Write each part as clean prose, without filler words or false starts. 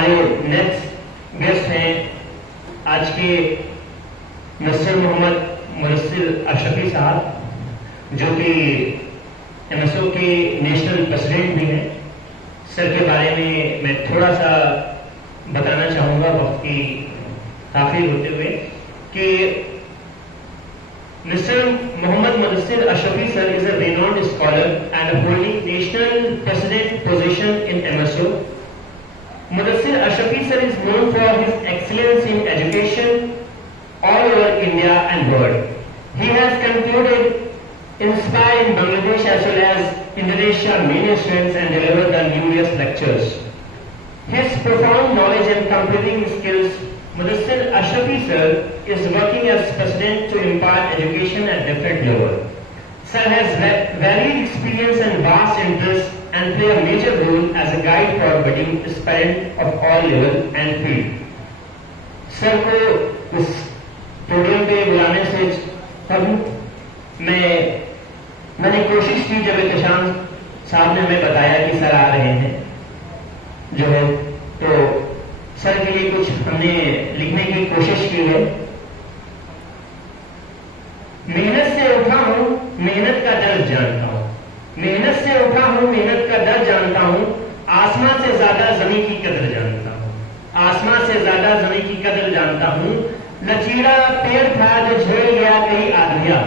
ہمارے next guest ہیں آج کے مسٹر محمد مدثر اشرفی صاحب، جو کہ MSO کے نیشنل پریزیڈنٹ بھی ہیں. سر کے بارے میں تھوڑا سا بتانا چاہوں گا وقت کی تاخیر ہوتے ہوئے کہ Mr. Muhammad Mudassir Ashrafi sir is a renowned scholar and holding national president position in MSO. Mudassir Ashrafi sir is known for his excellence in education all over India and world. He has concluded inspired in Bangladesh as well as Indonesia many students and delivered the numerous lectures. His profound knowledge and computing skills, Mudassir Ashrafi sir is working as president to impart education at different levels. Sir has varied experience and vast interest and play a major role as a guide for budding aspirants of all levels and field. Sir کو اس programme پہ بلانے سے قبل میں نے کوشش کی، جب احتشام صاحب نے ہمیں بتایا کہ سر آ رہے ہیں جو ہے، تو سر کے لیے کچھ ہم نے لکھنے کی کوشش کی ہے. محنت سے اٹھا ہوں، محنت کا درد جانتا ہوں. محنت سے اٹھا ہوں، محنت کا درد جانتا ہوں. آسمان سے زیادہ زمین کی قدر جانتا ہوں. آسمان سے زیادہ زمین کی قدر جانتا ہوں. لچیلا پیڑ تھا جو جھیل گیا کئی آندیاں.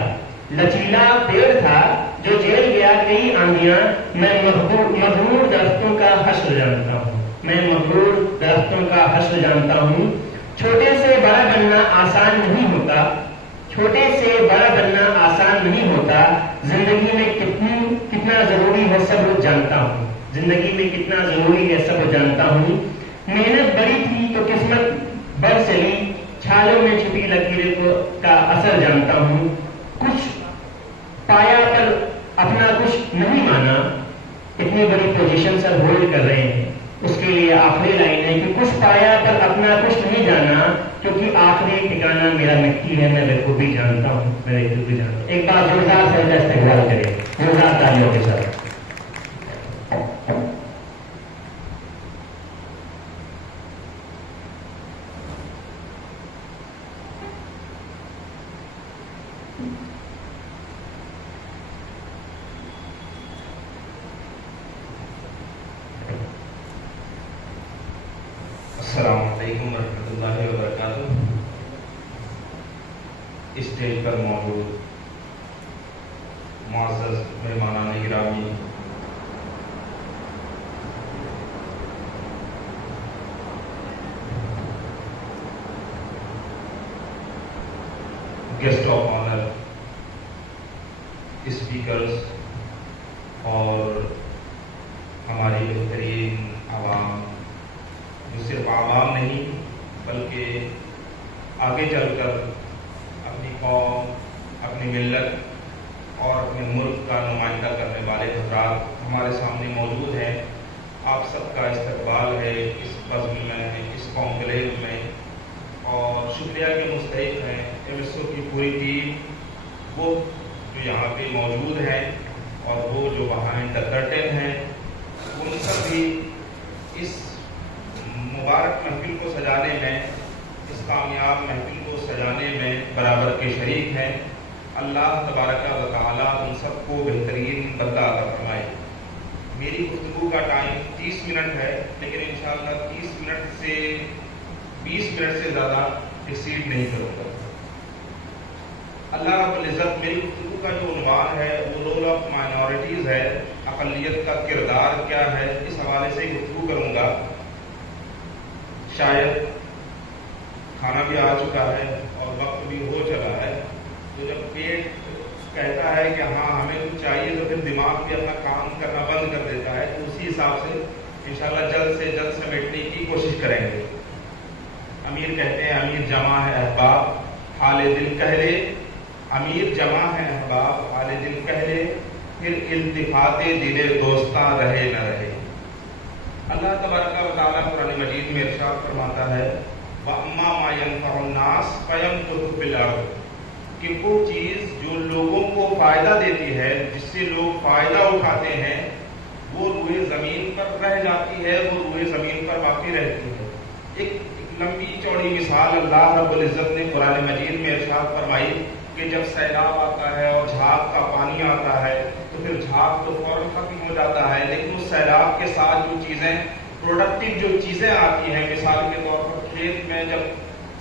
لچیلا پیڑ تھا جو جھیل گیا کئی آندیاں. میں مغرور درختوں کا حشر جانتا ہوں. میں مغرور درختوں کا حشر جانتا ہوں. چھوٹے سے بڑا بننا آسان نہیں ہوتا. چھوٹے سے بڑا بننا آسان نہیں ہوتا. زندگی میں کتنا ضروری ہے صبر جانتا ہوں. زندگی میں کتنا ضروری ہے صبر جانتا ہوں. محنت بڑی تھی تو قسمت بڑھ چلی. چھالوں میں چھپی لکیروں کا اثر جانتا ہوں. کچھ پایا پر اپنا کچھ نہیں مانا. اتنی بڑی پوزیشن سر ہولڈ کر رہے ہیں، اس کے لیے آخری لائن ہے کہ کچھ پایا پر اپنا کچھ نہیں جانا، کیونکہ آخری ٹھکانا میرا مٹی ہے. میں بخوبی جانتا ہوں، میں بخوبی جانتا ہوں. ایک بار زوردار سے استقبال کریں، زوردار تالیوں کے ساتھ. السلام علیکم ورحمۃ اللہ وبرکاتہ. اسٹیج پر موجود معزز مہمانان گرامی، گیسٹ آف آنر، اسپیکرز اور ہماری بہترین عوام، جو صرف عوام نہیں بلکہ آگے چل کر اپنی قوم، اپنی ملت اور اپنے ملک کا نمائندہ کرنے والے حضرات ہمارے سامنے موجود ہیں. آپ سب کا استقبال ہے اس بزم میں، اس کانکلیو میں، اور شکریہ کے مستحق ہیں MSO کی پوری ٹیم، وہ جو یہاں پہ موجود ہیں اور وہ جو بہائنڈ دا کرٹن ہیں. ان سب بھی اس مبارک محفل کو سجانے میں، اس کامیاب محفل کو سجانے میں برابر کے شریک ہیں. اللہ تبارک و تعالیٰ ان سب کو بہترین بدلہ عطا فرمائے. میری گفتگو کا ٹائم 30 منٹ ہے، لیکن انشاءاللہ 30 منٹ سے 20 منٹ سے زیادہ ایکسیڈ نہیں کروں گا. اللہ رب العزت، میری گفتگو کا جو عنوان ہے وہ رول آف مائنورٹیز ہے، اقلیت کا کردار کیا ہے، اس حوالے سے گفتگو کروں گا. شاید کھانا بھی آ چکا ہے اور وقت بھی ہو چلا ہے، تو جب پیٹ کہتا ہے کہ ہاں ہمیں کچھ چاہیے تو پھر دماغ بھی اپنا کام کرنا بند کر دیتا ہے. تو اسی حساب سے انشاءاللہ جلد سے جلد سمیٹنے کی کوشش کریں گے. امیر کہتے ہیں امیر جمع ہے احباب حال دل کہہ لے. امیر جمع ہے احباب حال دل کہہ لے، پھر التفات دل دوستاں رہے نہ رہے. اللہ تبارک و تعالیٰ قرآن مجید میں ارشاد فرماتا ہے وَأَمَّا مَا يَنْفَعُ النَّاسَ فَيَمْكُثُ فِي الْأَرْضِ، کہ وہ چیز جو لوگوں کو فائدہ دیتی ہے، جس سے لوگ فائدہ اٹھاتے ہیں، وہ روئے زمین پر رہ جاتی ہے، وہ روئے زمین پر باقی رہتی ہے۔ ایک لمبی چوڑی مثال اللہ رب العزت نے قرآن مجید میں ارشاد فرمائی کہ جب سیلاب آتا ہے اور جھاگ کا پانی آتا ہے تو پھر جھاگ تو فوراً ختم ہو جاتا ہے، لیکن اس سیلاب کے ساتھ جو چیزیں پروڈکٹیو جو چیزیں آتی ہیں، مثال کے طور پر کھیت میں جب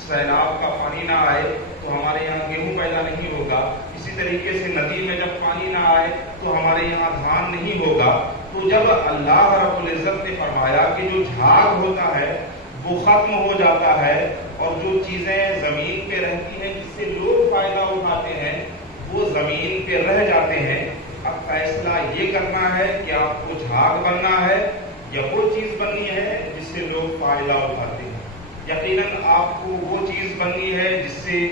سیلاب کا پانی نہ آئے تو ہمارے یہاں گیہوں پیدا نہیں ہوگا، اسی طریقے سے ندی میں جب پانی نہ آئے تو ہمارے یہاں دھان نہیں ہوگا۔ تو جب اللہ رب العزت نے فرمایا کہ جو جھاگ ہوتا ہے وہ ختم ہو جاتا ہے اور جو چیزیں زمین پہ رہتی ہیں جس سے لوگ فائدہ اٹھاتے ہیں وہ زمین پہ رہ جاتے ہیں، اب فیصلہ یہ کرنا ہے کہ آپ کو جھاگ بننا ہے یا وہ چیز بننی ہے جس سے لوگ فائدہ اٹھاتے ہیں۔ یقیناً آپ کو وہ چیز بننی ہے جس سے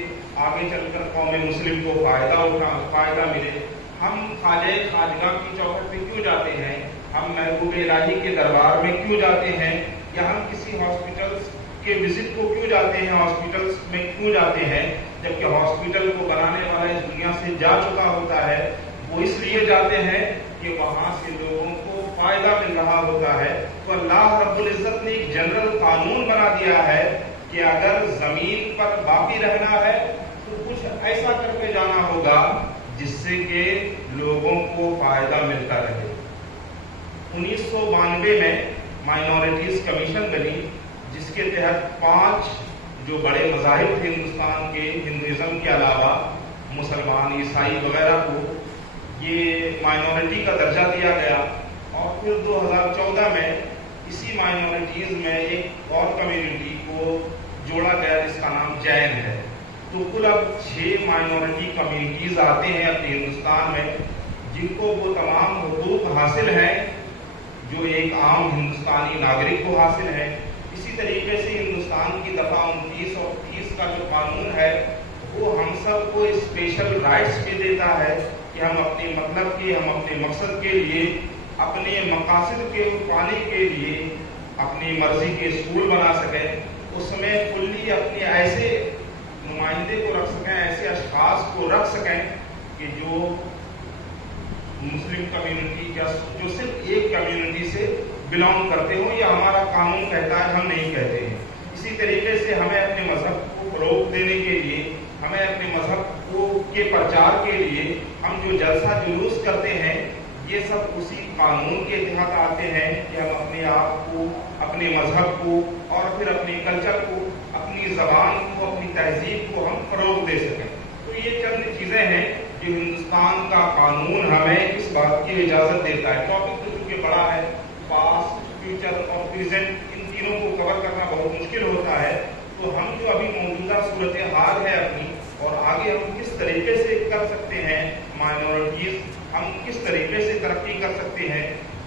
آگے چل کر قوم مسلم کو فائدہ ملے۔ ہم خواجہ خواجگاہ کی چوکھٹ پہ کیوں جاتے ہیں، ہم محبوب الہی کے دربار میں کیوں جاتے ہیں، یا ہم کسی ہاسپٹلس کے وزٹ کو کیوں جاتے ہیں، ہاسپٹلس میں کیوں جاتے ہیں، جبکہ ہاسپٹل کو بنانے والا اس دنیا سے جا چکا ہوتا ہے؟ وہ اس لیے جاتے ہیں کہ وہاں سے لوگوں کو فائدہ مل رہا ہوتا ہے۔ تو اللہ رب العزت نے ایک جنرل قانون بنا دیا ہے کہ اگر زمین پر باقی رہنا ہے تو کچھ ایسا کر کے جانا ہوگا جس سے کہ لوگوں کو فائدہ ملتا رہے۔ 1992 میں مائنورٹیز کمیشن بنی جس کے تحت 5 جو بڑے مذاہب تھے ہندوستان کے، ہندوازم کے علاوہ مسلمان، عیسائی وغیرہ کو یہ مائنورٹی کا درجہ دیا گیا، اور پھر 2014 میں اسی مائنورٹیز میں ایک اور کمیونٹی کو جوڑا گیا جس کا نام جین ہے۔ تو کل اب 6 مائنورٹی کمیونٹیز آتے ہیں اپنے ہندوستان میں جن کو وہ تمام حقوق حاصل ہیں جو ایک عام ہندوستانی ناگرک کو حاصل ہے۔ اسی طریقے سے ہندوستان کی دفعہ 29 اور 30 کا جو قانون ہے وہ ہم سب کو اسپیشل رائٹس بھی دیتا ہے کہ ہم اپنے مطلب کے، ہم اپنے مقصد کے لیے، اپنے مقاصد کے پانے کے لیے اپنی مرضی کے اسکول بنا سکیں، اس میں کلی اپنے ایسے نمائندے کو رکھ سکیں، ایسے اشخاص کو رکھ سکیں کہ جو مسلم کمیونٹی یا جو صرف ایک کمیونٹی سے بلانگ کرتے ہوں، یا ہمارا قانون کہتا ہے، ہم نہیں کہتے ہیں۔ اسی طریقے سے ہمیں اپنے مذہب کو فروغ دینے کے لیے، ہمیں اپنے مذہب کو کے پرچار کے لیے ہم جو جلسہ جلوس کرتے ہیں یہ سب اسی قانون کے تحت آتے ہیں کہ ہم اپنے آپ کو، اپنے مذہب کو اور پھر اپنے کلچر کو، اپنی زبان کو، اپنی تہذیب کو ہم فروغ دے سکیں۔ تو یہ چند چیزیں ہیں جو ہندوستان کا قانون ہمیں اس بات کی اجازت دیتا ہے۔ ٹاپک تو چونکہ بڑا ہے، پاسٹ، فیوچر اور پریزنٹ، ان تینوں کو کور کرنا بہت مشکل ہوتا ہے، تو ہم جو ابھی موجودہ صورتحال ہے اپنی، اور آگے ہم کس طریقے سے کر سکتے ہیں، مائنورٹیز ہم کس طریقے سے ترقی کر سکتے ہیں،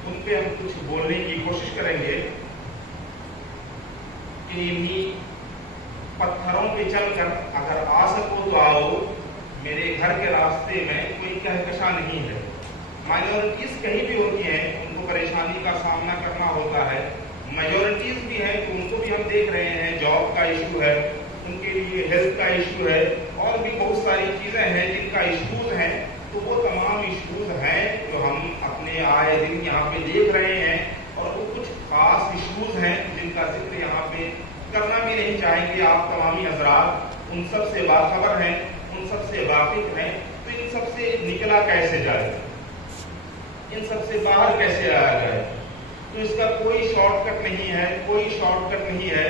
ان پہ ہم کچھ بولنے کی کوشش کریں گے۔ انہی پتھروں پہ چل کر اگر آ سکو تو آؤ، میرے گھر کے راستے میں کوئی کہکشاں نہیں ہے۔ مائنورٹیز کہیں بھی ہوتی ہیں، ان کو پریشانی کا سامنا کرنا ہوتا ہے، میجورٹیز بھی ہیں تو ان کو بھی ہم دیکھ رہے ہیں، جاب کا ایشو ہے، ان کے لیے ہیلتھ کا ایشو ہے، اور بھی بہت ساری چیزیں ہیں جن کا ایشوز ہیں۔ تو وہ تمام ایشوز ہیں جو ہم اپنے آئے دن یہاں پہ دیکھ رہے ہیں، اور وہ کچھ خاص ایشوز ہیں جن کا ذکر یہاں پہ کرنا بھی نہیں چاہیں گے۔ آپ تمامی حضرات ان سب سے باخبر ہیں، ان سب سے واقف ہیں، تو ان سب سے نکلا کیسے جائے، ان سب سے باہر کیسے آیا جائے؟ تو اس کا کوئی شارٹ کٹ نہیں ہے، کوئی شارٹ کٹ نہیں ہے،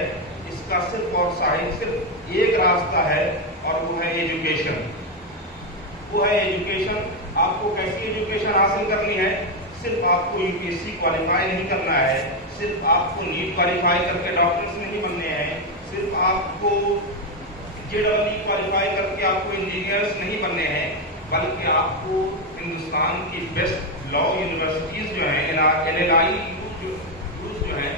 اس کا صرف اور صرف ایک راستہ ہے، اور وہ ہے ایجوکیشن۔ وہ ہے ایجوکیشن۔ آپ کو کیسی ایجوکیشن حاصل کرنی ہے؟ صرف آپ کو UPSC کوالیفائی نہیں کرنا ہے، صرف آپ کو نیٹ کوالیفائی کر کے ڈاکٹرس نہیں بننے ہیں، صرف آپ کو JEE کوالیفائی کر کے آپ کو انجینئرس نہیں بننے ہیں، بلکہ آپ کو ہندوستان کی بیسٹ لا یونیورسٹیز جو ہیں، LLI جو ہیں،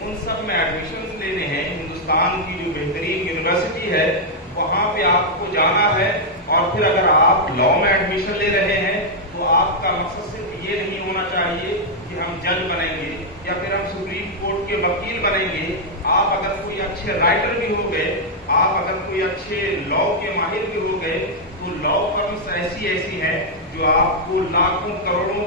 ان سب میں ایڈمیشن لینے ہیں۔ ہندوستان کی جو بہترین یونیورسٹی ہے وہاں پہ آپ کو جانا ہے، اور پھر اگر آپ لا میں ایڈمیشن لے رہے ہیں تو آپ کا مقصد صرف یہ نہیں ہونا چاہیے کہ ہم جج بنیں گے یا پھر ہم سپریم کورٹ کے وکیل بنیں گے۔ آپ اگر کوئی اچھے رائٹر بھی ہو گئے، آپ اگر کوئی اچھے لا کے ماہر بھی ہو گئے، تو لا فرمز ایسی ہیں جو آپ کو لاکھوں کروڑوں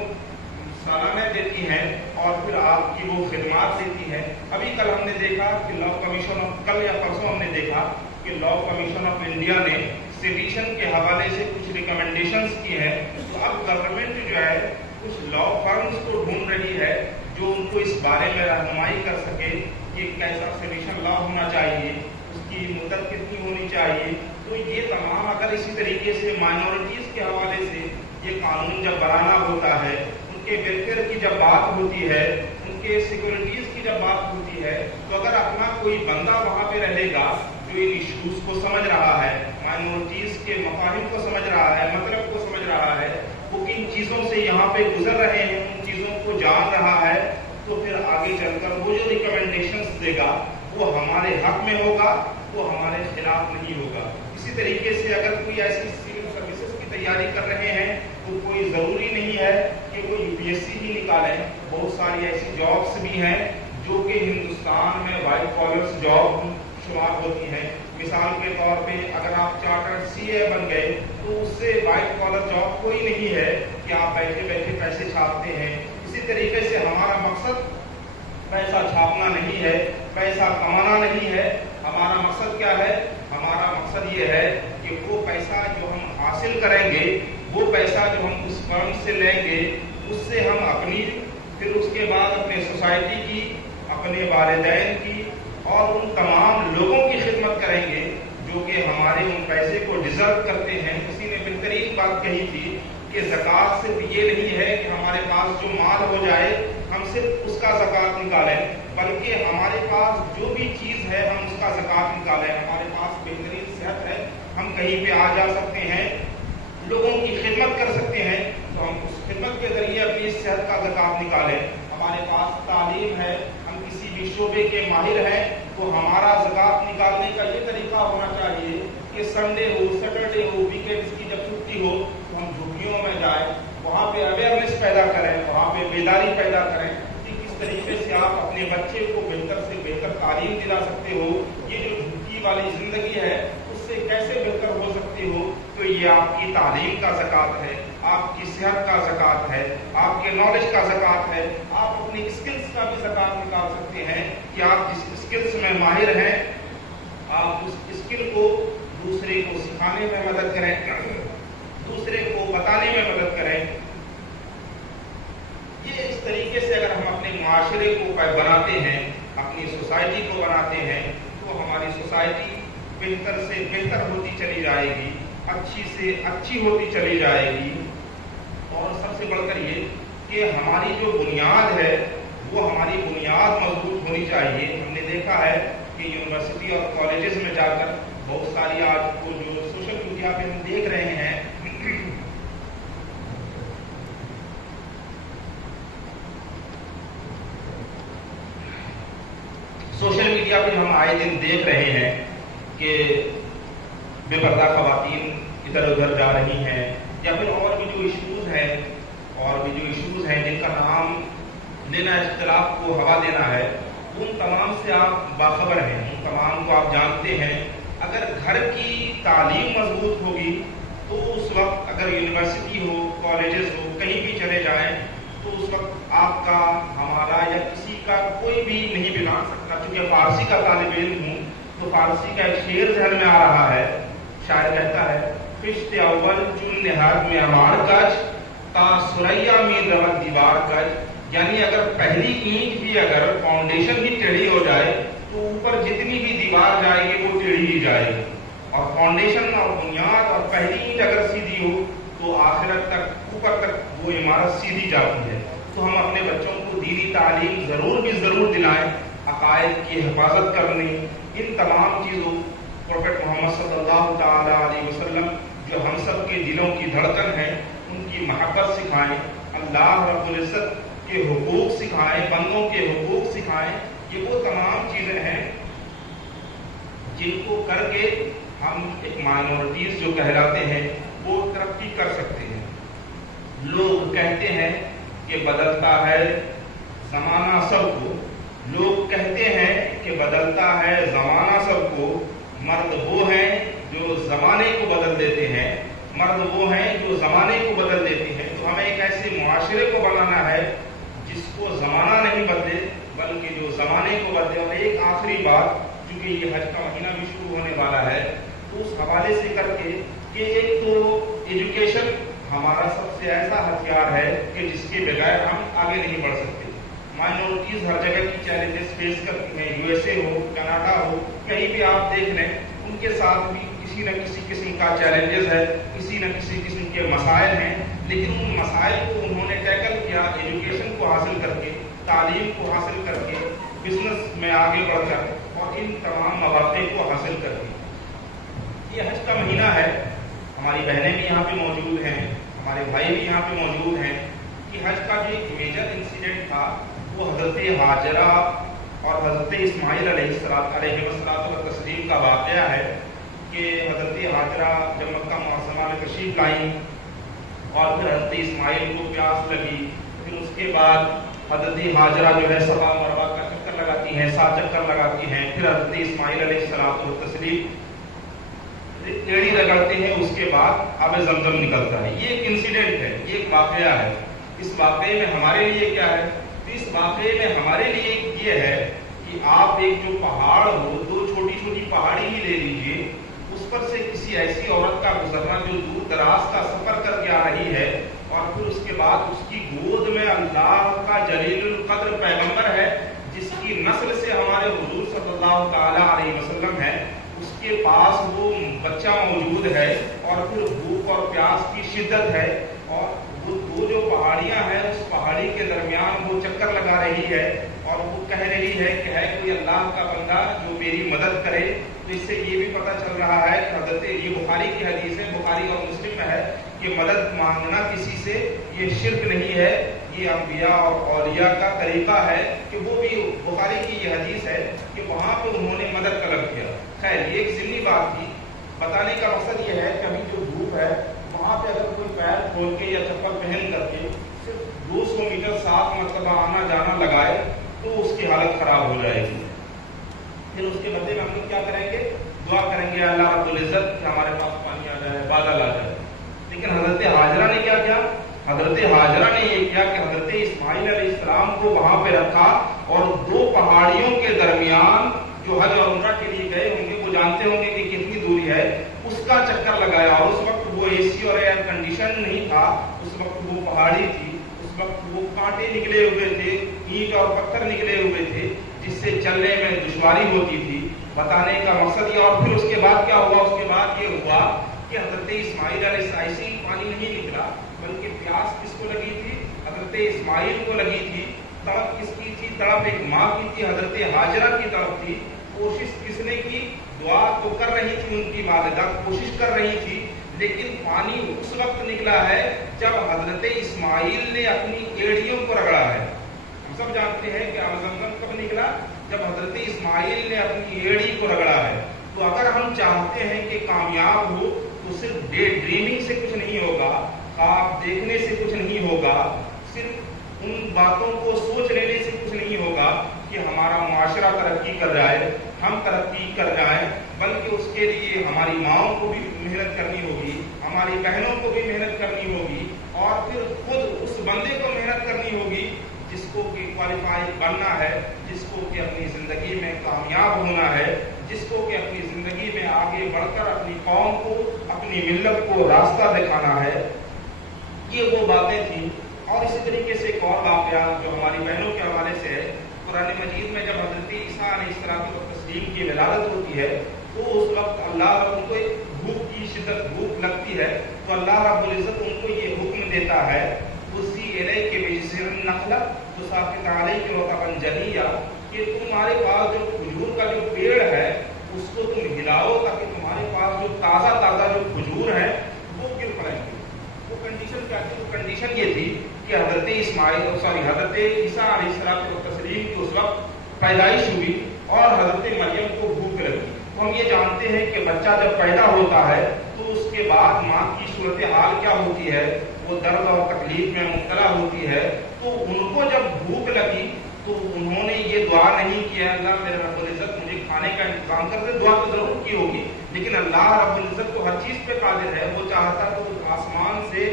سالانہ دیتی ہیں، اور پھر آپ کی وہ خدمات دیتی ہے. ابھی کل ہم نے دیکھا کہ لا کمیشن آف، کل یا پرسوں ہم نے دیکھا کہ لا کمیشن آف انڈیا نے سیڈیشن کے حوالے سے کچھ ریکمنڈیشنز کی ہیں. تو اب گورنمنٹ جو ہے کچھ لا فرمز کو ڈھونڈ رہی ہے جو ان کو اس بارے میں رہنمائی کر سکے کہ کیسا سیڈیشن لا ہونا چاہیے، اس کی مدت کتنی ہونی چاہیے. تو یہ تمام اگر اسی طریقے سے مائنورٹیز کے حوالے سے یہ قانون جب بنانا ہوتا ہے، ان کے ویلفیئر کی جب بات ہوتی ہے، ان کے سیکورٹیز کی جب بات ہوتی ہے، تو اگر اپنا کوئی بندہ وہاں پہ رہے گا جو ان ایشوز کو سمجھ رہا ہے، مائنورٹیز کے مفاہیم کو سمجھ رہا ہے، مطلب کو سمجھ رہا ہے، وہ کن چیزوں سے یہاں پہ گزر رہے ہیں، ان چیزوں کو جان رہا ہے، تو پھر آگے چل کر وہ جو ریکمنڈیشنز دے گا وہ ہمارے حق میں ہوگا، وہ ہمارے خلاف نہیں ہوگا. اسی طریقے سے اگر کوئی ایسی سول سروسز کی تیاری کر رہے ہیں تو کوئی ضروری نہیں ہے کہ وہ UPSC ہی نکالیں. بہت ساری ایسی جابس بھی ہیں جو کہ ہندوستان میں وائٹ کالرز جاب شمار ہوتی ہیں. مثال کے طور پہ اگر آپ چارٹرڈ CA بن گئے تو اس سے وائٹ کالر جاب کوئی نہیں ہے کہ آپ بیٹھے بیٹھے پیسے چھاپتے ہیں. اسی طریقے سے ہمارا مقصد پیسہ چھاپنا نہیں ہے، پیسہ کمانا نہیں ہے. ہمارا مقصد کیا ہے؟ ہمارا مقصد یہ ہے کہ وہ پیسہ جو ہم حاصل کریں گے، وہ پیسہ جو ہم اس فرم سے لیں گے، اس سے ہم اپنی، پھر اس کے بعد اپنے سوسائٹی کی، اپنے والدین کی اور ان تمام لوگوں کی خدمت کریں گے جو کہ ہمارے ان پیسے کو ڈیزرو کرتے ہیں. کسی نے بہترین بات کہی تھی کہ زکوٰۃ صرف یہ نہیں ہے کہ ہمارے پاس جو مال ہو جائے ہم صرف اس کا زکوٰۃ نکالیں، بلکہ ہمارے پاس جو بھی چیز ہے ہم اس کا زکوٰۃ نکالیں. ہمارے پاس بہترین صحت ہے، ہم کہیں پہ آ جا سکتے ہیں، لوگوں کی خدمت کر سکتے ہیں، تو ہم اس خدمت کے ذریعے اپنی صحت کا زکوٰۃ نکالیں. ہمارے پاس تعلیم ہے، ہم کسی بھی شعبے کے ماہر ہیں، تو ہمارا زکوٰۃ نکالنے کا یہ طریقہ ہونا چاہیے کہ سنڈے ہو، سیٹرڈے ہو، ویکینڈز کی جب چھٹی ہو تو ہم جھوپڑیوں میں جائیں، وہاں پہ اویئرنیس پیدا کریں، وہاں پہ بیداری پیدا کریں کہ کس طریقے سے آپ اپنے بچے کو بہتر سے بہتر تعلیم دلا سکتے ہو. یہ جو جھوپڑی والی زندگی ہے اس سے کیسے بہتر ہو سکتے ہو. تو یہ آپ کی تعلیم کا زکوٰۃ ہے، آپ کی صحت کا زکوٰۃ ہے، آپ کے نالج کا زکوٰۃ ہے. آپ اپنی اسکلس کا بھی زکوٰۃ نکال سکتے ہیں کہ آپ جس اسکلس میں ماہر ہیں آپ اس اسکل کو دوسرے کو سکھانے میں مدد کریں، دوسرے کو بتانے میں مدد کریں. یہ اس طریقے سے اگر ہم اپنے معاشرے کو بناتے ہیں، اپنی سوسائٹی کو بناتے ہیں، تو ہماری سوسائٹی بہتر سے بہتر ہوتی چلی جائے گی، اچھی سے اچھی ہوتی چلی جائے گی. اور سب سے بڑھ کر یہ کہ ہماری جو بنیاد ہے وہ ہماری بنیاد مضبوط ہونی چاہیے. ہم نے دیکھا ہے کہ یونیورسٹی اور کالجز میں جا کر بہت ساری آج کو جو سوشل میڈیا پہ ہم دیکھ رہے ہیں، سوشل میڈیا پہ ہم آئے دن دیکھ رہے ہیں کہ بے پردہ خواتین ادھر ادھر جا رہی ہیں، یا پھر اور بھی جو ایشوز ہیں جن کا نام لینا اختلاف کو ہوا دینا ہے، ان تمام سے آپ باخبر ہیں، ان تمام کو آپ جانتے ہیں. اگر گھر کی تعلیم مضبوط ہوگی تو اس وقت اگر یونیورسٹی ہو، کالجز ہو، کہیں بھی چلے جائیں تو اس وقت آپ کا، ہمارا یا کسی کا کوئی بھی نہیں بگاڑ سکتا. چونکہ فارسی کا طالب علم ہوں تو فارسی کا ایک شعر ذہن میں آ رہا ہے. شاعر کہتا ہے فشت اول چون نہاد میں امار کج تا سریا میں رمت دیوار کج. یعنی اگر پہلی اینٹ بھی، اگر فاؤنڈیشن بھی ٹیڑھی ہو جائے تو اوپر جتنی بھی دیوار جائے گی وہ ٹیڑھی ہی جائے گی. اور فاؤنڈیشن اور بنیاد اور پہلی اینٹ اگر سیدھی ہو تو آخرت تک، اوپر تک وہ عمارت سیدھی جاتی ہے. تو ہم اپنے بچوں کو دینی تعلیم ضرور دلائیں، عقائد کی حفاظت کرنے، ان تمام چیزوں. پروفیٹ محمد صلی اللہ تعالی علیہ وسلم جو ہم سب کے دلوں کی دھڑکن ہے، ان کی محبت سکھائیں، اللہ رب العزت کے حقوق سکھائیں، بندوں کے حقوق سکھائیں. یہ وہ تمام چیزیں ہیں جن کو کر کے ہم ایک مائنورٹیز جو کہلاتے ہیں وہ ترقی کر سکتے ہیں. لوگ کہتے ہیں کہ بدلتا ہے زمانہ سب کو، لوگ کہتے ہیں کہ بدلتا ہے زمانہ سب کو. مرد وہ ہیں جو زمانے کو بدل دیتے ہیں، مرد وہ ہیں جو زمانے کو بدل دیتے ہیں. تو ہمیں ایک ایسے معاشرے کو بنانا ہے جس کو زمانہ نہیں بدلے بلکہ جو زمانے کو بدلے. اور ایک آخری بات، چونکہ یہ حج کا مہینہ بھی شروع ہونے والا ہے، تو اس حوالے سے کر کے کہ ایک تو ایجوکیشن ہمارا سب سے ایسا ہتھیار ہے کہ جس کے بغیر ہم آگے نہیں بڑھ سکتے. مائنورٹیز ہر جگہ کی چیلنجز فیس کرتی ہیں، یو ایس اے ہو، کینیڈا ہو، کہیں بھی آپ دیکھ لیں ان کے ساتھ بھی کسی نہ کسی قسم کا چیلنجز ہے، کسی نہ کسی قسم کے مسائل ہیں. لیکن ان مسائل کو انہوں نے ٹیکل کیا ایجوکیشن کو حاصل کر کے، تعلیم کو حاصل کر کے، بزنس میں آگے بڑھ کر اور ان تمام مواقع کو حاصل کر کے. یہ حج کا مہینہ ہے، ہماری بہنیں بھی یہاں پہ موجود ہیں، ہمارے بھائی بھی یہاں پہ موجود ہیں کہ حج کا جو ایک میجر انسیڈنٹ تھا وہ حضرت ہاجرہ اور حضرت اسماعیل علیہ السلام کا واقعہ ہے کہ حضرت ہاجرہ جب مکہ معظمہ میں تشریف لائیں اور پھر حضرت اسماعیل کو پیاس لگی، پھر اس کے بعد حضرت ہاجرہ جو ہے صفا مروہ کا چکر لگاتی ہیں، 7 چکر لگاتی ہیں، پھر حضرت اسماعیل علیہ السلام ایڑی رگڑتے ہیں، اس کے بعد آب زمزم نکلتا ہے. یہ ایک انسیڈنٹ ہے، یہ ایک واقعہ ہے. اس واقعے میں ہمارے لیے کیا ہے؟ اس واقعے میں ہمارے لیے یہ ہے کہ آپ ایک جو پہاڑ ہو، 2 چھوٹی چھوٹی پہاڑی ہی لے لیجئے، اس پر سے کسی ایسی عورت کا گزرنا جو دور دراز کا سفر کر کے آ رہی ہے، اور پھر اس کے بعد اس کی گود میں اللہ کا جلیل القدر پیغمبر ہے جس کی نسل سے ہمارے حضور صلی اللہ تعالی علیہ وسلم ہے، اس کے پاس وہ بچہ موجود ہے، اور پھر بھوک اور پیاس کی شدت ہے، اور وہ 2 جو پہاڑیاں ہیں اس پہاڑی کے درمیان وہ چکر لگا رہی ہے اور وہ کہہ رہی ہے کہ ہے کوئی اللہ کا بندہ جو میری مدد کرے. تو اس سے یہ بھی پتہ چل رہا ہے کہ حضرت، یہ بخاری کی حدیث ہے، بخاری اور مسلم میں ہے کہ مدد مانگنا کسی سے یہ شرک نہیں ہے، یہ انبیاء اور اولیاء کا طریقہ ہے. کہ وہ بھی بخاری کی یہ حدیث ہے کہ وہاں پہ انہوں نے مدد طلب کیا. خیر یہ ایک ضمنی بات تھی. بتانے کا مقصد یہ ہے کہ ابھی جو دھوپ ہے وہاں پہ اگر کوئی پیر کھول کے یا چپل پہن کر کے صرف 200 میٹر 7 مرتبہ آنا جانا لگائے تو اس کی حالت خراب ہو جائے گی. پھر اس کے بدلے میں ہم لوگ کیا کریں گے؟ دعا کریں گے اللہ رب العزت کہ ہمارے پاس پانی آ جائے، بادل آ جائے. لیکن حضرت ہاجرہ نے کیا کیا؟ حضرت ہاجرہ نے یہ کیا کہ حضرت اسماعیل علیہ السلام کو وہاں پہ رکھا اور 2 پہاڑیوں کے درمیان جو حج اور عمرہ کے لیے گئے ہوں گے وہ جانتے ہوں گے کہ کتنی دوری ہے، اس کا چکر لگایا. اور اس وقت وہ اے سی اور ایئر کنڈیشن نہیں تھا، اس وقت وہ پہاڑی تھی، اس وقت وہ کانٹے نکلے ہوئے تھے، اینٹ اور پتھر نکلے ہوئے تھے جس سے چلنے میں دشواری ہوتی تھی. بتانے کا مقصد یہ. اور پھر اس کے بعد کیا ہوا؟ اس کے بعد یہ ہوا کہ حضرت اسماعیل علیہ السلام سے پانی نہیں نکلا بلکہ پیاس کس کو لگی تھی؟ حضرت اسماعیل کو لگی تھی. تڑپ کس کی تھی؟ تڑپ ایک ماں کی تھی، حضرت ہاجرہ کی طرف تھی. کوشش کس نے کی؟ دعا تو کر رہی تھی ان کی والدہ، کوشش کر رہی تھی، لیکن پانی اس وقت نکلا ہے جب حضرت اسماعیل نے اپنی ایڑیوں کو رگڑا ہے. ہم سب جانتے ہیں کہ آب زمزم کب نکلا؟ جب حضرت اسماعیل نے اپنی ایڑی کو رگڑا ہے. تو اگر ہم چاہتے ہیں کہ کامیاب ہو تو صرف ڈے ڈریمنگ سے کچھ نہیں ہوگا، خواب دیکھنے سے کچھ نہیں ہوگا، صرف ان باتوں کو سوچ لینے سے کچھ نہیں ہوگا کہ ہمارا معاشرہ ترقی کر جائے، ہم ترقی کر جائیں، بلکہ اس کے لیے ہماری ماؤں کو بھی محنت کرنی ہوگی، ہماری بہنوں کو بھی محنت کرنی ہوگی، اور پھر خود اس بندے کو محنت کرنی ہوگی جس کو کہ کوالیفائی بننا ہے، جس کو کہ اپنی زندگی میں کامیاب ہونا ہے، جس کو کہ اپنی زندگی میں آگے بڑھ کر اپنی قوم کو، اپنی ملت کو راستہ دکھانا ہے. یہ وہ باتیں تھیں. اور اسی طریقے سے ایک اور واقعہ جو ہماری بہنوں کے حوالے سے ہے. قرآن مجید میں جب حضرت عیسیٰ علیہ السلام کی ولادت ہوتی ہے تو اس وقت اللہ ان کو ایک بھوک کی شدت بھوک لگتی ہے، تو اللہ رب العزت ان کو یہ حکم دیتا ہے اسی علیہ کے بجزر النخلہ تو ثابت علیہ کے رطبا جنیہ کہ تمہارے پاس جو کھجور کا جو پیڑ ہے اس کو تم ہلاؤ تاکہ تمہارے پاس جو تازہ تازہ جو کھجور ہیں وہ گر پڑیں گے. وہ کنڈیشن کیا تھی؟ وہ کنڈیشن یہ تھی کہ حضرت حضرت عیسیٰ علیہ السلام کی اس وقت پیدائش ہوئی اور حضرت مریم کو بھوک لگی. تو ہم یہ جانتے ہیں کہ بچہ جب پیدا ہوتا ہے تو اس کے بعد ماں کی صورتحال کیا ہوتی ہے؟ وہ درد اور تکلیف میں مبتلا ہوتی ہے. تو ان کو جب بھوک لگی تو انہوں نے یہ دعا نہیں کیا اللہ میرے رب العزت مجھے کھانے کا انتظام کر دے. دعا تو ضرور کی ہوگی لیکن اللہ رب العزت تو ہر چیز پہ قادر ہے. وہ چاہتا تو آسمان سے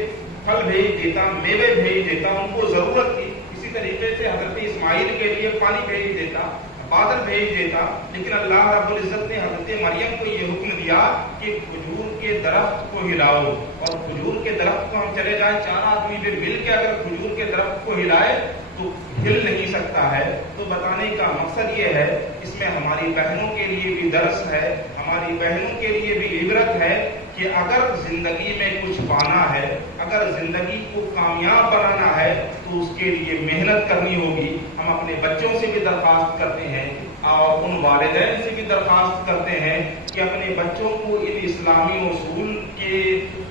پھل بھیج دیتا، میوے بھیج دیتا. ان کو ضرورت تھی کسی طریقے سے حضرت اسماعیل کے لیے پانی بھیج دیتا، بادل بھیج دیتا، لیکن اللہ رب العزت نے حضرت مریم کو یہ حکم دیا کہ کھجور کے درخت کو ہلاؤ، اور کھجور کے درخت کو ہم چلے جائیں 4 آدمی بھی مل کے اگر کھجور کے درخت کو ہلائے تو ہل نہیں سکتا ہے۔ تو بتانے کا مقصد یہ ہے، اس میں ہماری بہنوں کے لیے بھی درس ہے، ہماری بہنوں کے لیے بھی عبرت ہے کہ اگر زندگی میں کچھ پانا ہے، اگر زندگی کو کامیاب بنانا ہے تو اس کے لیے محنت کرنی ہوگی۔ ہم اپنے بچوں سے بھی درخواست کرتے ہیں اور ان والدین سے بھی درخواست کرتے ہیں کہ اپنے بچوں کو ان اسلامی اصول کے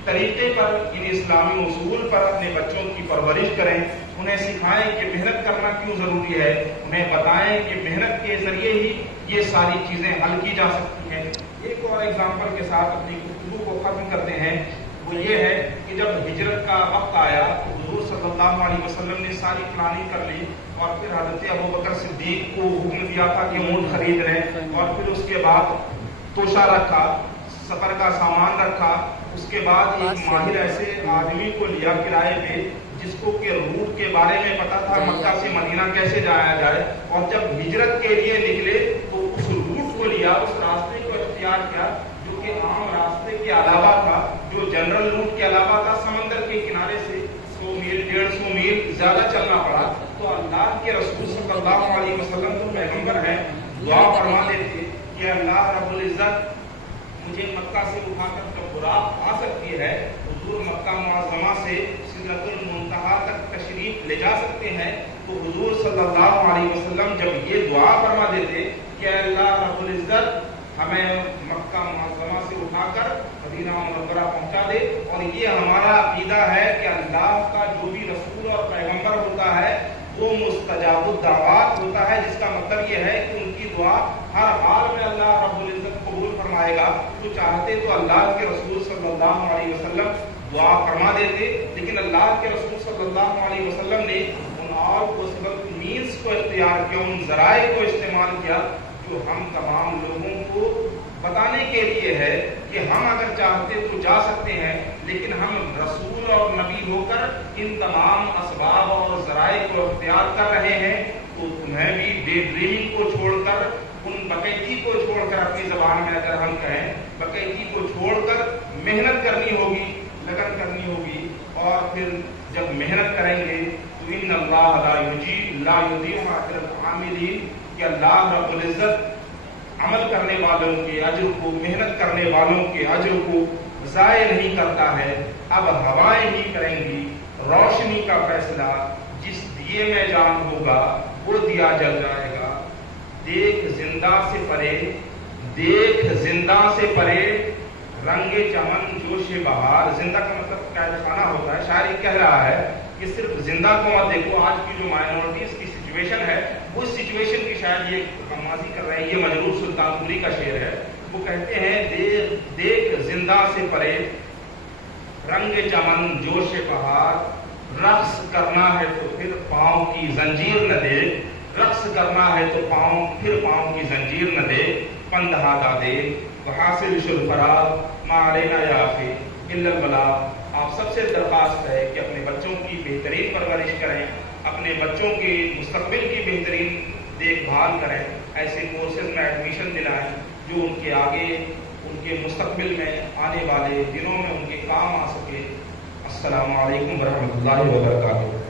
طریقے پر، ان اسلامی اصول پر اپنے بچوں کی پرورش کریں، انہیں سکھائیں کہ محنت کرنا کیوں ضروری ہے، انہیں بتائیں کہ محنت کے ذریعے ہی یہ ساری چیزیں حل کی جا سکتی ہیں۔ ایک اور ایگزامپل کے ساتھ اپنی گفتگو کو ختم کرتے ہیں، وہ یہ ہے کہ جب ہجرت کا وقت آیا تو حضور صلی اللہ علیہ وسلم نے ساری پلاننگ کر لی، اور پھر حضرت ابوبکر صدیق کو حکم دیا تھا کہ اونٹ خرید لیں، اور پھر اس کے بعد توشہ رکھا، سفر کا سامان رکھا، اس کے بعد ایک ماہر ایسے آدمی کو لیا کرائے پہ جس کو کہ روٹ کے بارے میں پتا تھا مکہ سے مدینہ کیسے جایا جائے، اور جب ہجرت کے لیے نکلے تو اس روٹ کو لیا، اس راستے کو اختیار کیا جو کہ عام راستے کے علاوہ تھا، جو جنرل روٹ کے علاوہ تھا۔ سمندر کے کنارے سے 100 میل 150 میل زیادہ چلنا پڑا۔ تو اللہ کے رسول صلی اللہ علیہ وسلم تو پیغمبر ہیں، دعا فرما دیتے کہ اللہ رب العزت مجھے مکہ سے اٹھا کر جب براق آ سکتی ہے، حضور مکہ معظمہ سے سدرۃ المنتہا تک تشریف لے جا سکتے ہیں، تو حضور صلی اللہ علیہ وسلم جب یہ دعا فرما دیتے کہ اللہ رب العزت ہمیں مکہ معظمہ سے اٹھا کر مدینہ منورہ پہنچا دے، اور یہ ہمارا عقیدہ ہے کہ اللہ کا جو بھی رسول اور پیغمبر ہوتا ہے وہ مستجاب الدعوات ہوتا ہے، جس کا مطلب یہ ہے کہ ان کی دعا ہر حال میں اللہ رب العزت قبول فرمائے گا۔ تو چاہتے تو اللہ کے رسول صلی اللہ علیہ وسلم دعا فرما دیتے، لیکن اللہ کے رسول صلی اللہ علیہ وسلم نے ان آل پاسبل مینس کو اختیار کیا، ان ذرائع کو استعمال کیا جو ہم تمام لوگوں کو بتانے کے لیے ہے کہ ہم اگر چاہتے تو جا سکتے ہیں، لیکن ہم رسول اور نبی ہو کر ان تمام اسباب اور ذرائع کو اختیار کر رہے ہیں، تو تمہیں بھی ڈے ڈریمنگ کو چھوڑ کر، ان بقیتی کو چھوڑ کر، اپنی زبان میں اگر ہم کہیں بقیتی کو چھوڑ کر محنت کرنی ہوگی، لگن کرنی ہوگی، اور پھر جب محنت کریں گے تو ان اللہ لا یضیع اجر العاملین، کہ اللہ رب العزت عمل کرنے والوں کے اجر کو، محنت کرنے والوں کے اجر کو ضائع نہیں کرتا ہے۔ اب ہوائیں ہی کریں گی روشنی کا فیصلہ، جس دیے میں جان ہوگا وہ دیا جل جائے گا۔ دیکھ زندہ سے پرے، دیکھ زندہ سے پرے، رنگ چمن جوش بہار۔ زندہ کا مطلب قید خانہ ہوتا ہے، شاعر کہہ رہا ہے کہ صرف زندہ کو مت دیکھو، آج کی جو مائنورٹیز کی سچویشن ہے اس سچویشن کی شاید یہ غمازی کر رہے ہیں۔ یہ مجرور سلطان پوری کا شعر ہے، وہ کہتے ہیں دیکھ زندہ سے پرے، رنگ چمن جوش بہار، رقص کرنا ہے تو پھر پاؤں کی زنجیر نہ دے، رقص کرنا ہے تو پھر پاؤں کی زنجیر نہ دے، پندہا دے حاصل شل فراغ ما علینا یا اخی الا البلاغ۔ آپ سب سے درخواست ہے کہ اپنے بچوں کی بہترین پرورش کریں، اپنے بچوں کے مستقبل کی بہترین دیکھ بھال کریں، ایسے کورسز میں ایڈمیشن دلائیں جو ان کے آگے، ان کے مستقبل میں آنے والے دنوں میں ان کے کام آ سکے۔ السلام علیکم ورحمۃ اللہ وبرکاتہ۔